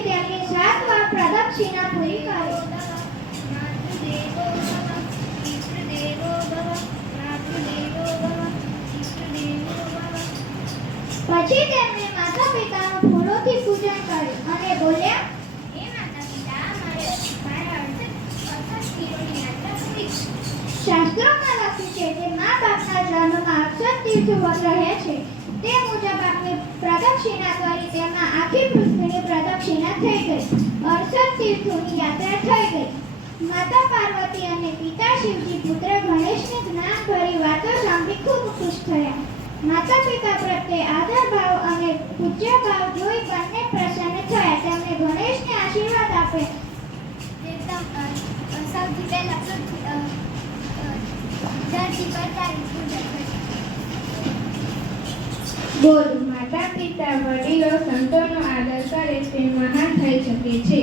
પછી તેમની 7 વાર પ્રદક્ષિણા પૂરી કરી. પછી તેમણે માતા પિતાનું ફૂલોથી પૂજન કર્યું અને બોલ્યા, હે માતા પિતા, મારા અર્થસ્થિરોની યાત્રા પૂરી કરો. શાસ્ત્રોમાં લખ્યું છે કે મા બાપના જન્મમાં અક્ષર તીર્થ રહે છે. તે મુજબ આપણી પ્રદક્ષિણા કરી તેમાં આખી પૃથ્વીની પ્રદક્ષિણા થઈ ગઈ. 68 તીર્થોની યાત્રા થઈ ગઈ. માતા પાર્વતી અને પિતા શિવજી પુત્ર ગણેશની જ્ઞાનભરી વાતો સાંભળી ખૂબ ખુશ થયા. માતા પિતા પ્રત્યે આદર ભાવ અને પૂજ્ય ભાવ જોઈ બંને પ્રસન્ન થયા. તેમણે ગણેશને આશીર્વાદ આપે. સૌથી પહેલા ધરતી પર તારી પૂજા કરી. બોલ, માતા પિતા વડીલો સંતોનો આદર કરે તે મહાન થઈ શકે છે.